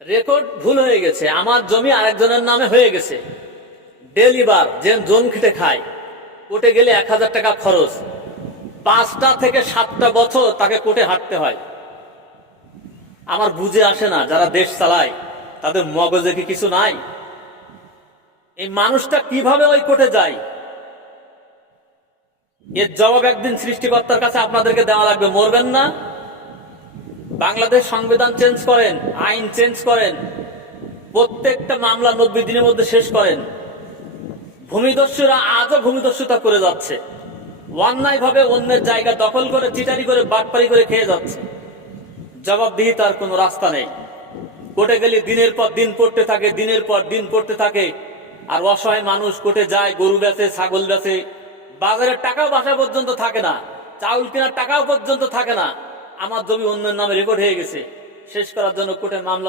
Record ভুল হয়ে গেছে, আমার জমি আরেকজনের নামে হয়ে গেছে। ডেলিভার যে জন খেটে খায়, কোর্টে গেলে 1,000 টাকা খরচ, 5টা থেকে 7টা বছর তাকে কোর্টে হাঁটতে হয়। আমার বুঝে আসে না, যারা দেশ চালায় তাদের মগজে কি কিছু নাই? এই মানুষটা কিভাবে ওই কোর্টে যায়, এর জবাব একদিন সৃষ্টিকর্তার কাছে আপনাদেরকে দেওয়া লাগবে। মরবেন না? বাংলাদেশ সংবিধান চেঞ্জ করেন, আইন চেঞ্জ করেন, প্রত্যেকটা মামলা 90 দিনের মধ্যে শেষ করেন। ভূমিদস্যুরা আজও ভূমিদস্যুতা করে যাচ্ছে, অন্যায় ভাবে অন্যের জায়গা দখল করে, চিটারি করে, বাটপারি করে খেয়ে যাচ্ছে। জবাবদিহি তার কোনো রাস্তা নেই। কোর্টে গেলে দিনের পর দিন পড়তে থাকে, দিনের পর দিন পড়তে থাকে। আর অসহায় মানুষ কোর্টে যায়, গরু বেচে, ছাগল বেচে, বাজারের টাকাও বাসা পর্যন্ত থাকে না, চাউল কেনার টাকাও পর্যন্ত থাকে না। আমার জমি অন্যের নামে রেকর্ড হয়ে গেছে, শেষ করার জন্য কোর্টে মামলা